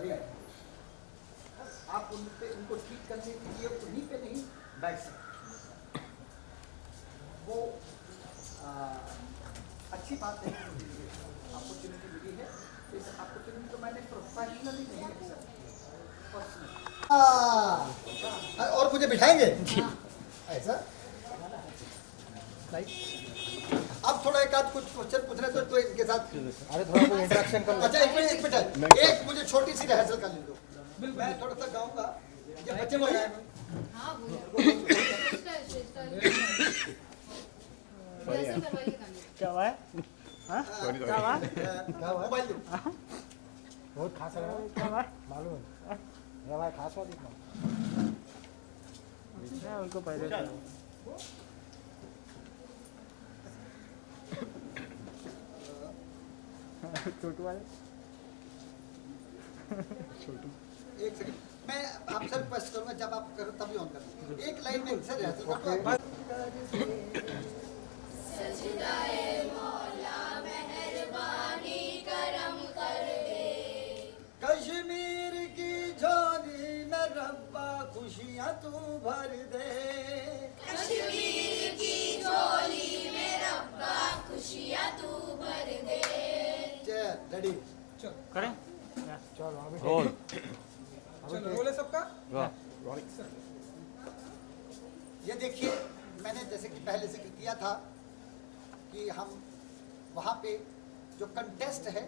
रहे हैं, आप उन पे उनको ठीक करने के लिए उन्हीं पे नहीं बैठ सकते। वो अच्छी बात है कि अपॉर्चुनिटी मिली है। इस अपॉर्चुनिटी को मैंने प्रोफेशनली नहीं एक्सेप्ट किया, पर्सनली। और मुझे बिठाएंगे ऐसा? अब थोड़ा एक आध कुछ क्वेश्चन पूछ रहे तो इनके साथ अरे थोड़ा कोई इंटरेक्शन कर लो। अच्छा एक मिनट एक मुझे छोटी सी रिहर्सल कर ले दो। मैं थोड़ा सा गाऊंगा, ये बच्चे बोल रहे हैं। हाँ क्या हुआ है? हाँ? क्या हुआ? मोबाइल दो। बहुत खास है क्या हुआ? मालूम है मेरा भाई खास हुआ दिखना उनको पहले से छोटू वाले छोटू एक सेकंड मैं आपसे रिक्वेस्ट करूंगा, जब आप करो तभी ऑन करना। एक लाइन में इनसे रिहर्सल करो। सजदाए मौला मेहरबानी करम कर दे, कश्मीर की झोली में रब्बा खुशियां तू भर दे, कश्मीर की झोली में रब्बा खुशियाँ तू भर दे। चल रेडी करें चलो अभी रोल चलो रोल है सबका। ये देखिए मैंने जैसे कि पहले जिक्र किया था कि हम वहाँ पे जो कंटेस्ट है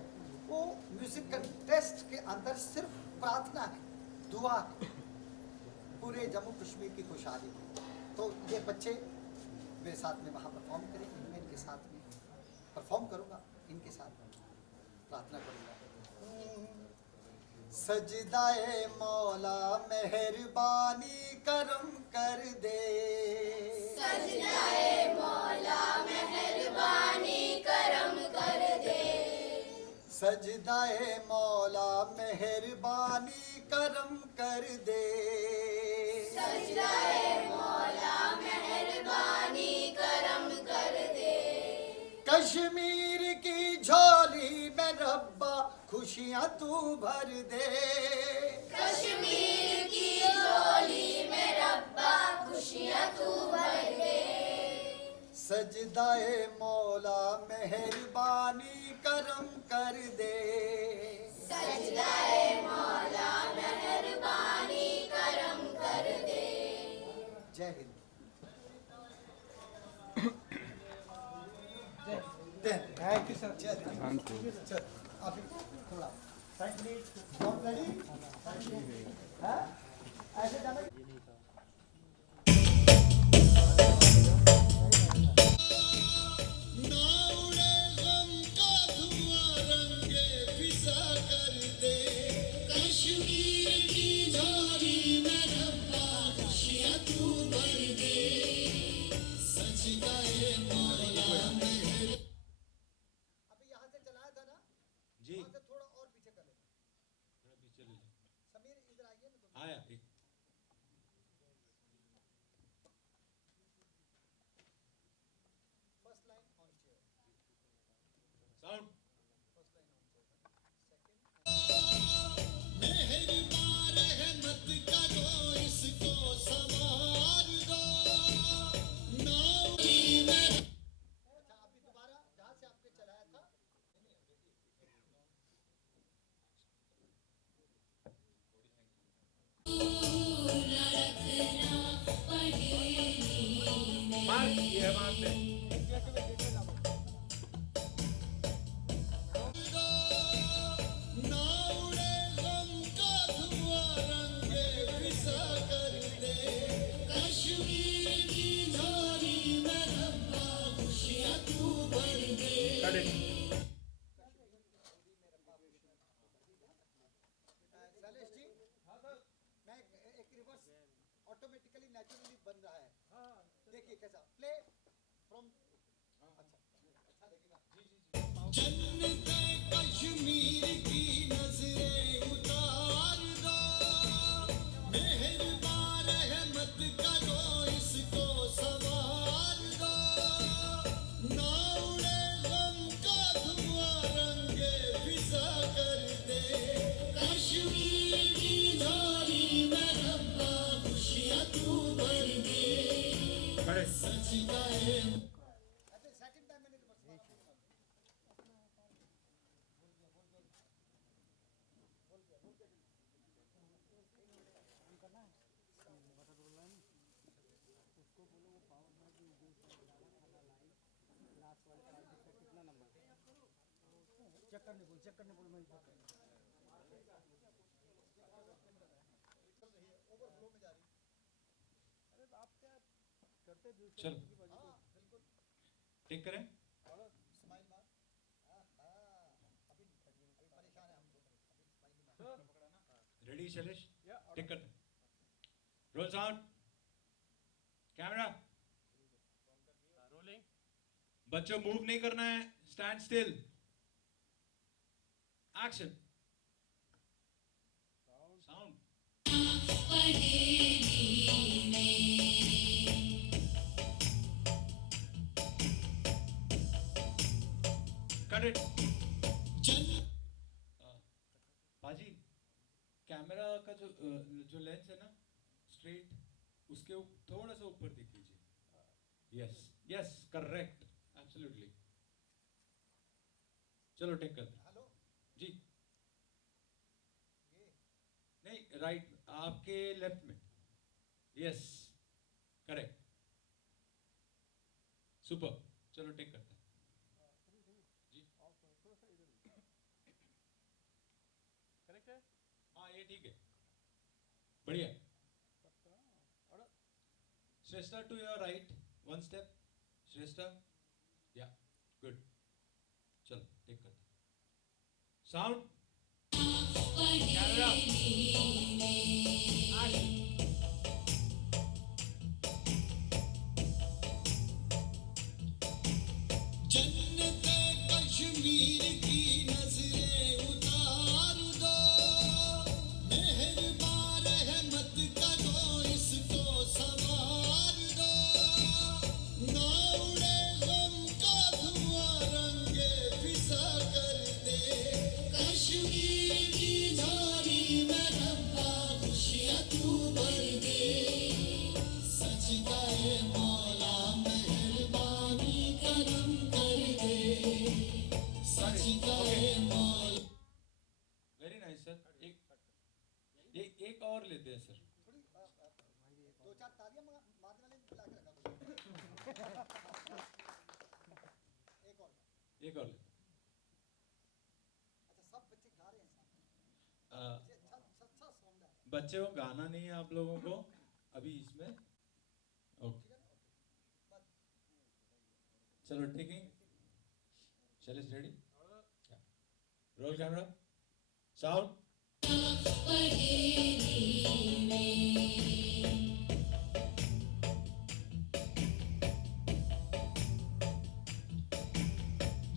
वो म्यूजिक कंटेस्ट के अंदर सिर्फ प्रार्थना है, दुआ है पूरे जम्मू कश्मीर की खुशहाली। तो ये बच्चे मेरे साथ में वहाँ परफॉर्म करेंगे, मैं इनके साथ में परफॉर्म करूँगा, इनके साथ प्रार्थना करूँगा। सजदाए मौला मेहरबानी करम कर दे, सजदाए मौला मेहरबानी करम कर दे, सजदाए मौला मेहरबानी करम कर दे, सजदाए मौला मेहरबानी करम कर दे, कश्मीर की झोली में रब्बा खुशियां तू भर दे, कश्मीर की झोली में रब्बा खुशियाँ तू भर दे, सजदाए मौला मेहरबानी करम कर दे, सजदाए मौला मेहरबानी करम कर दे। जय हिंद। Thank you sir. चल अभी थोड़ा रेडी ऐसे जाना। अभी यहाँ से चलाया था ना जी, वहाँ से थोड़ा और पीछे कर लेना। समीर इधर आइए ना तुम। आया ठीक। First line on chair, sound first line on chair, second मेहरबान रहमत करो इसको संवार दो नाव में। अच्छा अभी दोबारा जहाँ से आपने चलाया था ये बात है। शैलेश जी, मैं एक रिवर्स ऑटोमेटिकली नेचुरली बन रहा है, देखिए कैसा प्ले फ्रॉम। अच्छा अच्छा लगेगा जी जी जी। जन्नत कश्मीर की नजरें उतार दो, मेहरबान रहमत करो इसको संवार दो, ना उड़े गम का धुआं रंगे फिजा कर दे, कश्मीर चेक करने बोल मैं चेक करने। ओवरफ्लो में जा रही। अरे तो आप क्या करते दूसरे चलो। की बाजी हाँ बिल्कुल। टेक करें। स्माइल मार। अभी परेशान है हम लोग, अभी स्माइल मार। रेडी शैलेश? टेक करते। Role sound, camera. रोलिंग। बच्चों मूव नहीं करना है, stand still. Action. Sound. Cut it. बाजी, कैमरा का जो लेंस है ना स्ट्रेट, उसके थोड़ा सा ऊपर दिख लीजिए। Yes yes correct, absolutely. चलो टेक कर। हेलो जी ये नहीं, राइट आपके लेफ्ट में। Yes correct, super. चलो टेक करते हैं। जी करेक्ट है। हाँ ये ठीक है, बढ़िया। Shreshtha to your right, one step. Shreshtha, yeah good. चलो टेक करते हैं। Sound, camera, action. जन्नते कश्मीर की नजरें उतार दो, मेहरबान रहमत करो इसको संवार दो, ना उड़े गम का धुआं रंगे फिजा कर दे, कश्मीर की झोली में रब्बा खुशियाँ तू भर दे, सजदा है मौला मेहरबानी करम कर दे, सजदा है मौला। Very nice sir. एक और लेते हैं सर। थोड़ी दो चार तालियां मारने वाले बुला के रखा करो। एक और। एक और लेते अच्छा सब बच्चे गा रहे हैं साथ में। हैं। मुझे अच्छा अच्छा सॉन्ग आ रहा है। बच्चे को गाना नहीं है आप लोगों को अभी इसमें। ओके ठीक है ना? बस चलो taking. Shailesh ready? Roll camera, sound.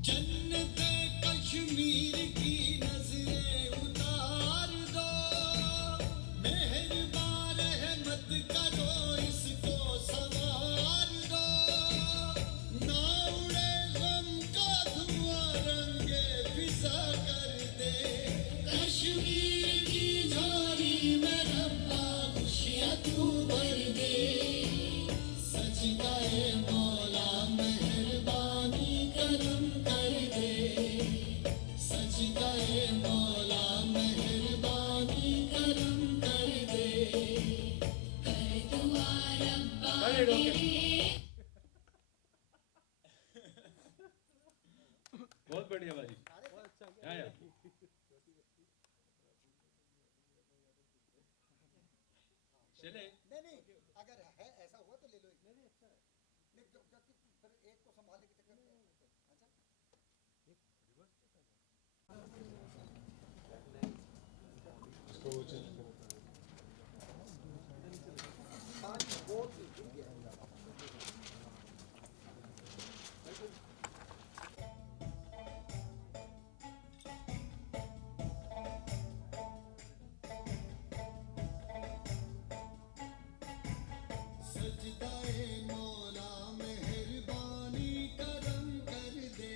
जन्नते कश्मीर की नजरें उतार दो, मेहरबान रहमत करो इसको संवार दो, ना उड़े गम का धुआं रंगे फिजा कर दे, कश्मीर की झोली में रब्बा खुशियाँ तू भर दे, सजदा है मौला मेहरबानी करम कर दे, सजदा है मौला मेहरबानी करम कर दे, कर दुआ रब्बा मेरे। बहुत बढ़िया बाजी। या शैलेश, नहीं नहीं अगर है ऐसा हुआ तो ले लो। नहीं नहीं अच्छा है। नहीं क्योंकि फिर एक को संभालने के चक्कर में अच्छा पानी बहुत गिर गया है। सजदा है मौला मेहरबानी करम कर दे,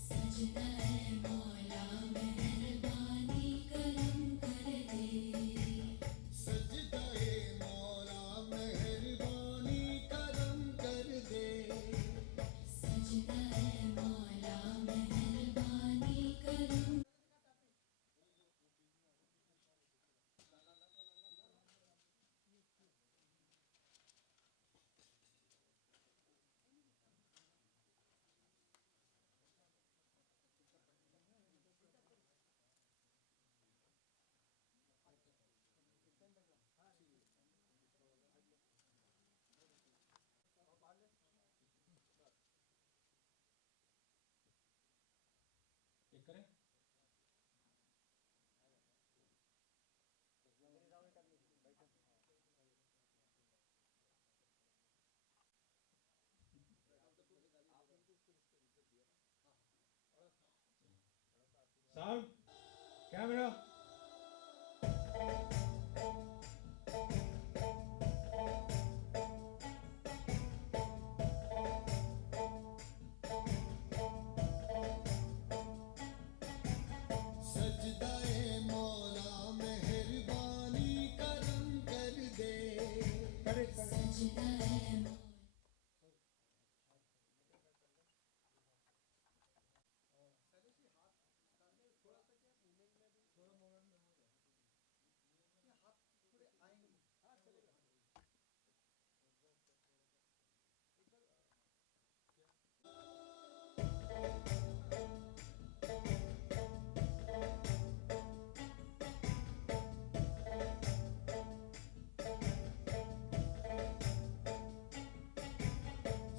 सजदा है मौला मेहरबानी करम कर दे, Sound, camera. सजदाए मौला मेहरबानी करम कर दे सजदा है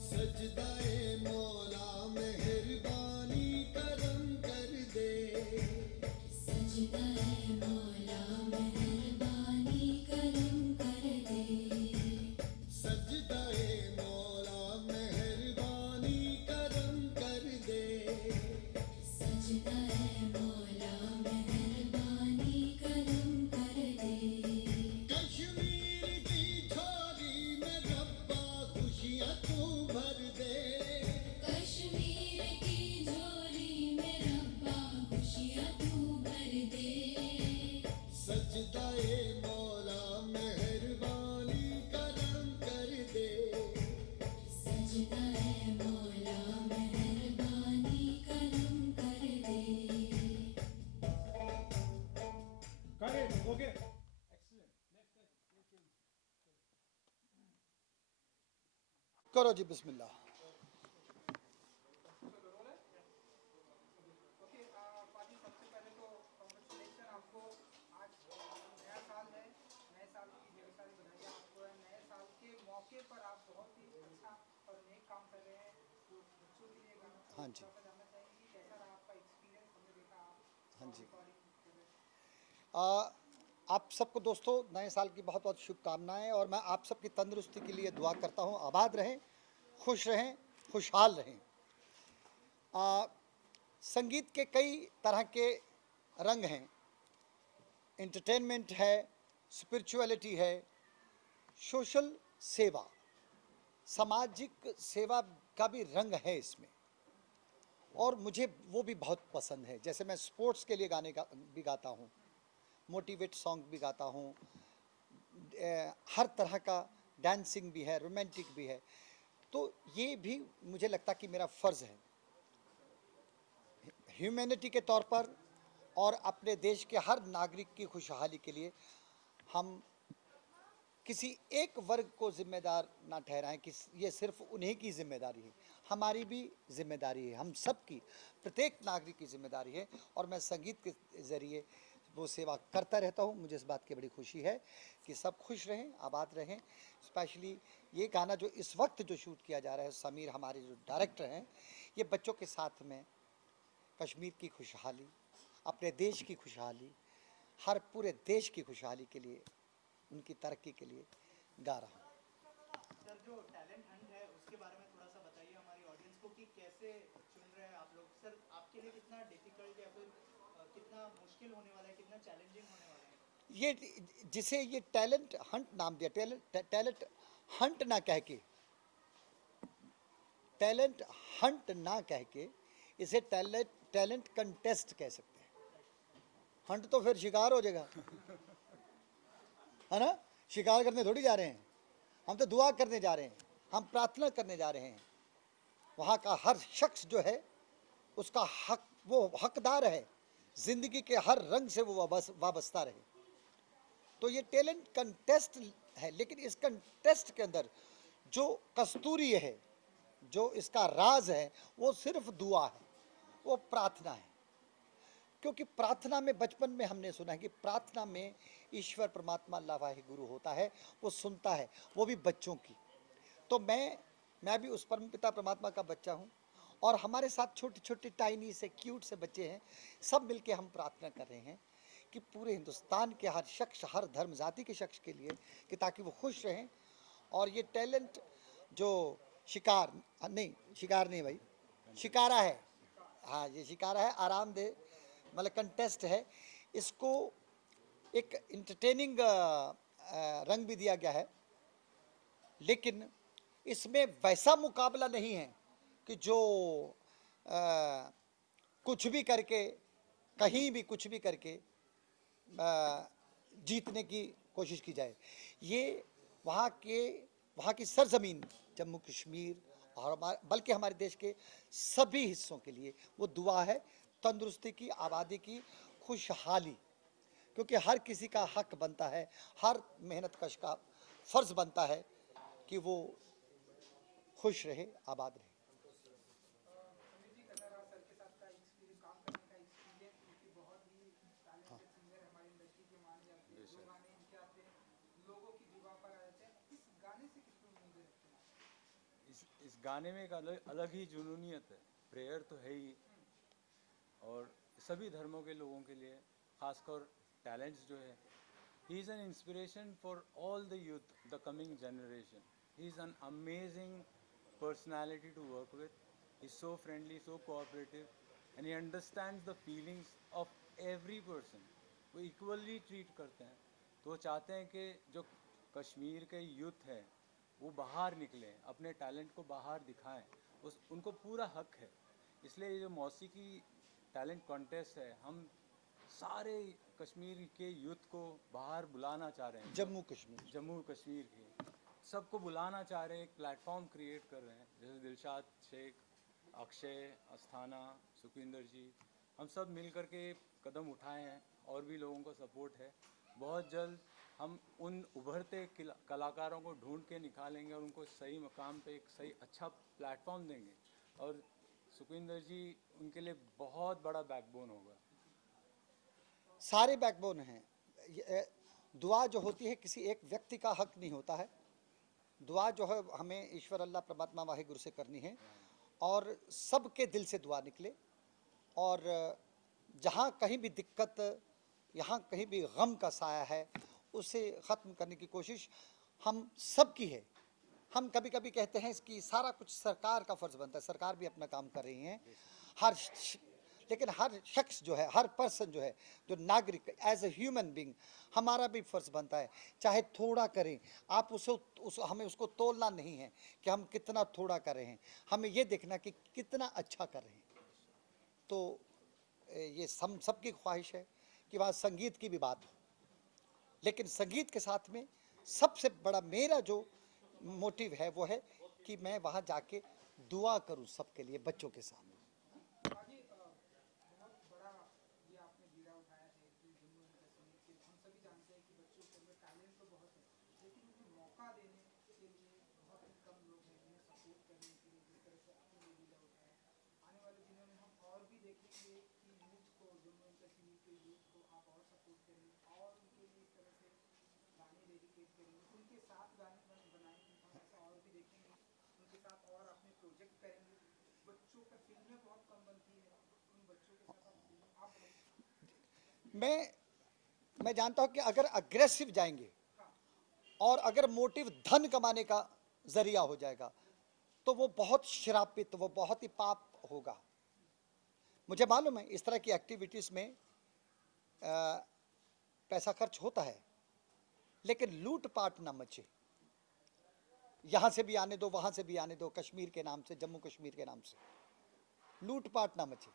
सजदाए मौला मेहरबानी करम कर दे सजदा है मौला मेहरबानी करम कर दे सजदाए मौला मेहरबानी करम कर दे सजदा है मौला मेहरबानी करम कर दे कश्मीर की झोली में रब्बा खुशियाँ तू भर दे कश्मीर की झोली में रब्बा खुशियाँ तू भर दे सजदाए मौला मेहरबानी करम कर दे सजदा है मौला मेहरबानी करम कर दे Got it. Okay. करो जी बिस्मिल्लाह। ओके पाजी, सबसे पहले तो कॉन्ग्रेचुलेशन आपको। आज नया साल है, नए साल की ढेर सारी बधाइयाँ आपको है। नए साल के मौके पर आप बहुत ही अच्छा और नेक काम कर रहे हैं। जो बच्चों के लिए गाना हाँ जी। थोड़ा सा जानना चाहेंगे कि कैसा रहा आपका एक्सपीरियंस। हमने देखा आप हाँ जी। रिकॉर्डिंग कर रहे हैं। आप सबको दोस्तों नए साल की बहुत बहुत शुभकामनाएं, और मैं आप सबकी तंदुरुस्ती के लिए दुआ करता हूं। आबाद रहें, खुश रहें, खुशहाल रहें। संगीत के कई तरह के रंग हैं। एंटरटेनमेंट है, स्पिरिचुअलिटी है, सोशल सेवा, सामाजिक सेवा का भी रंग है इसमें, और मुझे वो भी बहुत पसंद है। जैसे मैं स्पोर्ट्स के लिए गाने भी गाता हूँ, मोटिवेट सॉन्ग भी गाता हूँ, हर तरह का डांसिंग भी है, रोमांटिक भी है। तो ये भी मुझे लगता कि मेरा फ़र्ज़ है ह्यूमैनिटी के तौर पर, और अपने देश के हर नागरिक की खुशहाली के लिए हम किसी एक वर्ग को जिम्मेदार ना ठहराएं कि ये सिर्फ उन्हीं की जिम्मेदारी है। हमारी भी जिम्मेदारी है, हम सब की, प्रत्येक नागरिक की जिम्मेदारी है। और मैं संगीत के ज़रिए वो सेवा करता रहता हूँ। मुझे इस बात की बड़ी खुशी है कि सब खुश रहें, आबाद रहें। स्पेशली ये गाना जो इस वक्त जो शूट किया जा रहा है, समीर हमारे जो डायरेक्टर हैं, ये बच्चों के साथ में कश्मीर की खुशहाली, अपने देश की खुशहाली, हर पूरे देश की खुशहाली के लिए, उनकी तरक्की के लिए गा रहा हूँ। सर, जो टैलेंट हंट है उसके बारे में थोड़ा सा बताइए हमारी ऑडियंस को कि कैसे चुन रहे हैं आप लोग। सर, आपके लिए कितना डिफिकल्ट या फिर कितना मुश्किल होने वाला है, कितना चैलेंजिंग होने वाला है? ये जिसे ये टैलेंट हंट नाम दिया, टैलेंट हंट ना कह के, टैलेंट हंट ना कह के इसे टैलेंट कंटेस्ट कह सकते हैं। हंट तो फिर शिकार हो जाएगा, है ना। शिकार करने थोड़ी जा रहे हैं, हम तो दुआ करने जा रहे हैं, हम प्रार्थना करने जा रहे हैं। वहाँ का हर शख्स जो है उसका हक, वो हकदार है जिंदगी के हर रंग से वो वाबस्ता रहे। तो ये टैलेंट कंटेस्ट है, लेकिन इस कंटेस्ट के अंदर जो कस्तूरी है, जो इसका राज है, वो सिर्फ दुआ है, वो प्रार्थना है। क्योंकि प्रार्थना में, बचपन में हमने सुना है कि प्रार्थना में ईश्वर परमात्मा अल्लाह वाहे गुरु होता है, वो सुनता है, वो भी बच्चों की। तो मैं भी उस परम पिता परमात्मा का बच्चा हूँ, और हमारे साथ छोटे छोटे टाइनी से क्यूट से बच्चे हैं। सब मिलके हम प्रार्थना कर रहे हैं कि पूरे हिंदुस्तान के हर शख्स, हर धर्म जाति के शख्स के लिए, कि ताकि वो खुश रहें। और ये टैलेंट जो शिकार नहीं भाई, शिकारा है, हाँ ये शिकारा है, आराम दे मतलब कंटेस्ट है, इसको एक इंटरटेनिंग रंग भी दिया गया है, लेकिन इसमें वैसा मुकाबला नहीं है कि जो कुछ भी करके, कहीं भी कुछ भी करके जीतने की कोशिश की जाए। ये वहाँ की सरजमीन जम्मू कश्मीर और बल्कि हमारे देश के सभी हिस्सों के लिए वो दुआ है, तंदुरुस्ती की, आबादी की, खुशहाली, क्योंकि हर किसी का हक बनता है, हर मेहनतकश का फर्ज बनता है कि वो खुश रहे, आबाद रहे। समीर जी, कटारा सर के साथ का एक्सपीरियंस, काम करने का एक्सपीरियंस, क्योंकि बहुत ही टैलेंटेड सिंगर है हमारी इंडस्ट्री के, माने जाते हैं, जो गाने इनके आते हैं लोगों की जुबान पर आ जाते हैं। इस गाने से कितनी उम्मीदें रखते हैं आप? इस गाने में एक अलग ही जुनूनियत है। प्रेयर तो है ही, और सभी धर्मों के लोगों के लिए, खासकर टैलेंट्स जो है, he is an inspiration for all the youth, the coming generation. He is an amazing personality to work with. He's so friendly, so cooperative, and he understands the feelings of every person. वो equally treat करते हैं। तो वो चाहते हैं कि जो कश्मीर के यूथ है वो बाहर निकलें, अपने टैलेंट को बाहर दिखाएं, उनको पूरा हक है। इसलिए ये जो मौसीकी टैलेंट कॉन्टेस्ट है, हम सारे कश्मीर के यूथ को बाहर बुलाना चाह रहे हैं। जम्मू कश्मीर के सबको बुलाना चाह रहे हैं, एक प्लेटफॉर्म क्रिएट कर रहे हैं। जैसे दिलशाद शेख, अक्षय अस्थाना, सुखविंदर जी, हम सब मिल कर के कदम उठाए हैं, और भी लोगों को सपोर्ट है। बहुत जल्द हम उन उभरते कलाकारों को ढूंढ के निकालेंगे और उनको सही मकाम पे एक सही अच्छा प्लेटफॉर्म देंगे, और सुखविंदर जी उनके लिए बहुत बड़ा बैकबोन होगा। सारे बैकबोन हैं। दुआ जो होती है किसी एक व्यक्ति का हक नहीं होता है। दुआ जो है हमें ईश्वर अल्लाह परमात्मा वाहिगुरु से करनी है, और सबके दिल से दुआ निकले, और जहाँ कहीं भी दिक्कत, यहाँ कहीं भी गम का साया है, उसे ख़त्म करने की कोशिश हम सब की है। हम कभी कभी कहते हैं कि सारा कुछ सरकार का फ़र्ज़ बनता है, सरकार भी अपना काम कर रही है, लेकिन हर शख्स जो है, हर पर्सन जो है, जो नागरिक, एज ए ह्यूमन बीइंग, हमारा भी फ़र्ज़ बनता है, चाहे थोड़ा करें। आप हमें उसको तोलना नहीं है कि हम कितना थोड़ा कर रहे हैं, हमें ये देखना कि कितना अच्छा कर रहे हैं। तो ये हम सबकी ख्वाहिश है कि वहाँ संगीत की भी बात हो, लेकिन संगीत के साथ में सबसे बड़ा मेरा जो मोटिव है वो है कि मैं वहाँ जाके दुआ करूँ सबके लिए, बच्चों के सामने। बाजी, बहुत बड़ा ये आपने बीड़ा उठाया है कि जम्मू एंड कश्मीर के, हम सभी जानते हैं कि बच्चों के अंदर टैलेंट तो बहुत है, लेकिन उन्हें मौका देने के लिए बहुत ही कम लोग हैं, उन्हें सपोर्ट करने के लिए, जिस तरह से आपने ये बीड़ा उठाया। आने वाले दिनों में हम और भी देखेंगे कि यूथ को, जम्मू एंड कश्मीर के यूथ को आप और सपोर्ट करेंगे, और उनके लिए इस तरह से गाने डेडिकेट करेंगे, उनके साथ गाने बनाएंगे, हम ऐसा और भी देखेंगे, उनके साथ और अपने प्रोजेक्ट करेंगे। बच्चों पर फिल्में बहुत कम बनती है, उन बच्चों के साथ आप मैं जानता हूं कि अगर अग्रेसिव जाएंगे और अगर मोटिव धन कमाने का जरिया हो जाएगा तो वो बहुत श्रापित, वो बहुत ही पाप होगा। मुझे मालूम है इस तरह की एक्टिविटीज में पैसा खर्च होता है, लेकिन लूटपाट ना मचे। यहां से भी आने दो, वहां से भी आने दो, कश्मीर के नाम से, जम्मू कश्मीर के नाम से लूटपाट ना मचे।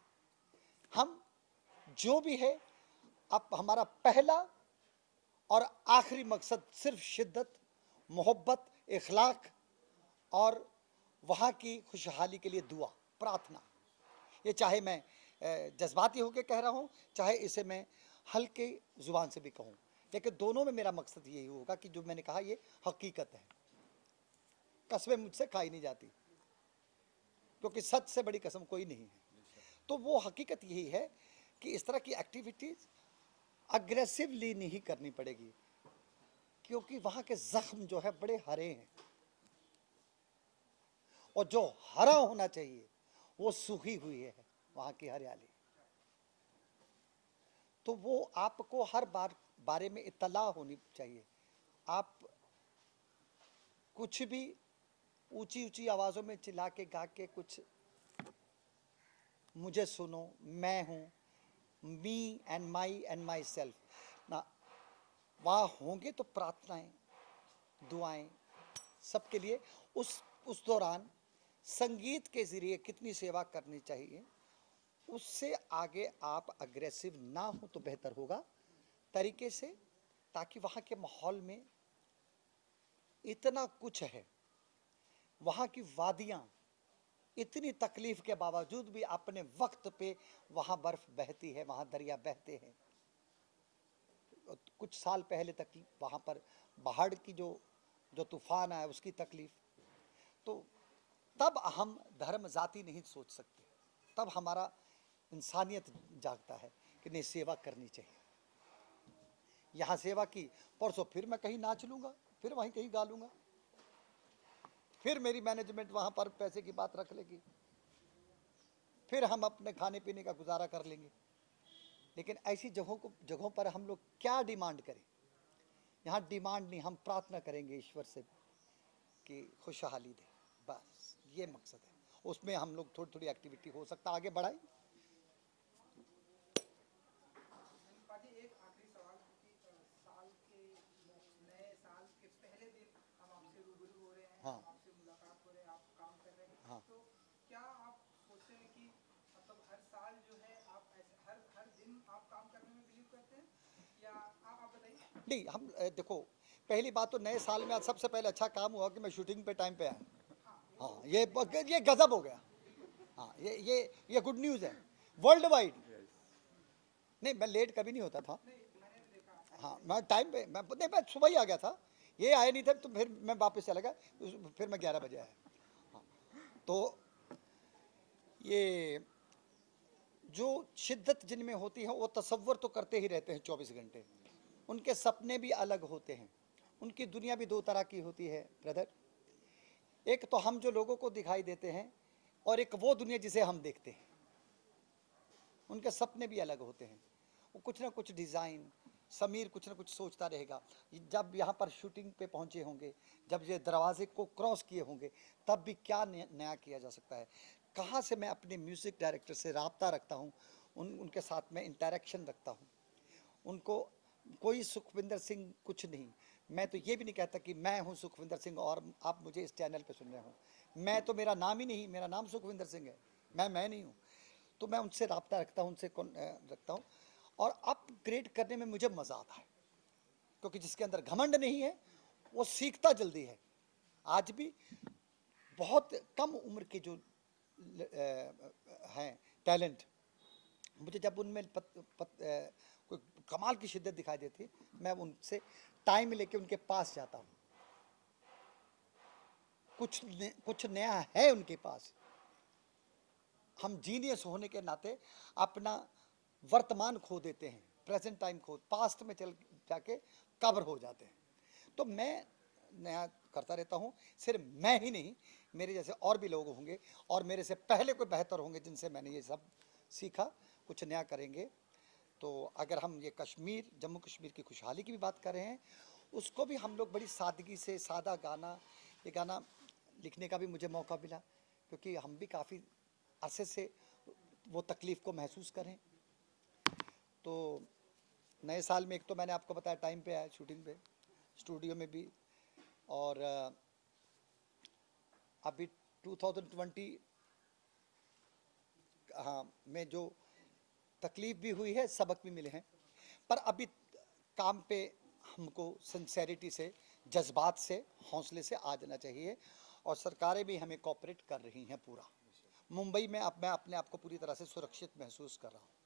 हम जो भी है, अब हमारा पहला और आखिरी मकसद सिर्फ शिद्दत, मोहब्बत, इखलाक और वहाँ की खुशहाली के लिए दुआ, प्रार्थना। ये चाहे मैं जज्बाती होकर कह रहा हूँ, चाहे इसे मैं हल्के ज़ुबान से भी कहूँ, लेकिन दोनों में मेरा मकसद यही होगा कि जो मैंने कहा ये हकीकत है। कसमें मुझसे खाई नहीं जाती, क्योंकि सच से बड़ी कसम कोई नहीं है। तो वो हकीकत यही है कि इस तरह की एक्टिविटीज़ अग्रेसिवली नहीं करनी पड़ेगी, क्योंकि वहाँ के ज़ख्म जो है बड़े हरे हैं, और जो हरा होना चाहिए वो सूखी हुई है वहाँ की हरियाली। तो वो आपको हर बारे में इत्तला होनी चाहिए। आप कुछ भी ऊंची ऊंची आवाज़ों में चिल्ला के गा के कुछ मुझे सुनो, मैं हूँ, मी एंड माई सेल्फ ना, वहाँ होंगे तो प्रार्थनाएं, दुआएं सबके लिए। उस दौरान संगीत के ज़रिए कितनी सेवा करनी चाहिए, उससे आगे आप अग्रेसिव ना हो तो बेहतर होगा तरीके से, ताकि वहाँ के माहौल में इतना कुछ है, वहाँ की वादियाँ इतनी तकलीफ के बावजूद भी अपने वक्त पे वहाँ बर्फ बहती है, वहाँ दरिया बहते हैं। कुछ साल पहले तक वहाँ पर बाढ़ की जो तूफान आया उसकी तकलीफ, तो तब हम धर्म जाति नहीं सोच सकते, तब हमारा इंसानियत जागता है कि नहीं सेवा करनी चाहिए। यहाँ सेवा की, परसों फिर मैं कहीं नाच लूँगा, फिर वहीं कहीं गा लूँगा, फिर मेरी मैनेजमेंट वहाँ पर पैसे की बात रख लेगी, फिर हम अपने खाने पीने का गुजारा कर लेंगे। लेकिन ऐसी जगहों पर हम लोग क्या डिमांड करें? यहाँ डिमांड नहीं, हम प्रार्थना करेंगे ईश्वर से कि खुशहाली दे, बस ये मकसद है। उसमें हम लोग थोड़ी थोड़ी एक्टिविटी हो सकता आगे बढ़ाएं। पाजी एक आखिरी सवाल, क्योंकि साल के नए साल के पहले दिन हम आपसे रूबरू हो रहे हैं, हाँ। आपसे मुलाकात हो रहे हैं, आप काम कर रहे हैं, हाँ। तो क्या आप सोचते हैं कि मतलब हर साल जो है आप ऐसे हर दिन आप काम करने में बिलीव करते हैं, या आप बताइए? नहीं, हम देखो, पहली बात तो नए साल में आज सबसे पहले अच्छा काम हुआ कि मैं शूटिंग पे टाइम पे आया। हाँ, ये गजब हो गया। हाँ, ये गुड न्यूज़ है वर्ल्ड वाइड। नहीं, मैं लेट कभी नहीं होता था। हाँ, मैं टाइम पे, मैं सुबह ही आ गया था, ये आए नहीं थे तो फिर मैं वापस चला गया, फिर मैं 11 बजे आया। हाँ, तो ये जो शिद्दत जिनमें होती है वो तसव्वुर तो करते ही रहते हैं 24 घंटे, उनके सपने भी अलग होते हैं, उनकी दुनिया भी दो तरह की होती है ब्रदर। एक तो हम जो लोगों को दिखाई देते हैं, और एक वो दुनिया जिसे हम देखते हैं, उनके सपने भी अलग होते हैं। वो कुछ ना कुछ डिज़ाइन, समीर कुछ ना कुछ सोचता रहेगा। जब यहाँ पर शूटिंग पे पहुँचे होंगे, जब ये दरवाजे को क्रॉस किए होंगे, तब भी क्या नया किया जा सकता है, कहाँ से मैं अपने म्यूज़िक डायरेक्टर से रब्ता रखता हूँ, उनके साथ में इंटरेक्शन रखता हूँ। उनको कोई सुखविंदर सिंह कुछ नहीं, मैं तो ये भी नहीं कहता कि मैं हूँ सुखविंदर सिंह और आप मुझे इस चैनल पे सुन रहे हो। मैं तो, मेरा नाम ही नहीं, मेरा नाम सुखविंदर सिंह है, मैं नहीं हूँ। तो मैं उनसे रब्ता रखता हूँ, उनसे रखता हूँ, और अपग्रेड करने में मुझे मज़ा आता है, क्योंकि जिसके अंदर घमंड नहीं है वो सीखता जल्दी है। आज भी बहुत कम उम्र के जो हैं टैलेंट, मुझे जब उनमें कोई कमाल की शिद्दत दिखाई देती है, मैं उनसे टाइम लेके उनके पास जाता हूँ। कुछ नया है उनके पास। हम जीनियस होने के नाते अपना वर्तमान खो देते हैं, प्रेजेंट टाइम पास्ट में चल जाके कवर हो जाते हैं। तो मैं नया करता रहता हूँ, सिर्फ मैं ही नहीं, मेरे जैसे और भी लोग होंगे, और मेरे से पहले कोई बेहतर होंगे जिनसे मैंने ये सब सीखा, कुछ नया करेंगे। तो अगर हम ये कश्मीर, जम्मू कश्मीर की खुशहाली की भी बात कर रहे हैं, उसको भी हम लोग बड़ी सादगी से, सादा गाना, ये गाना लिखने का भी मुझे मौका मिला, क्योंकि हम भी काफ़ी अरसे से वो तकलीफ़ को महसूस करें। तो नए साल में एक तो मैंने आपको बताया टाइम पे आया शूटिंग पे, स्टूडियो में भी, और अभी 2020 हाँ में जो तकलीफ़ भी हुई है, सबक भी मिले हैं, पर अभी काम पे हमको सिंसेरिटी से, जज्बात से, हौसले से आ जाना चाहिए, और सरकारें भी हमें कोऑपरेट कर रही हैं पूरा। मुंबई में अब मैं अपने आप को पूरी तरह से सुरक्षित महसूस कर रहा हूँ।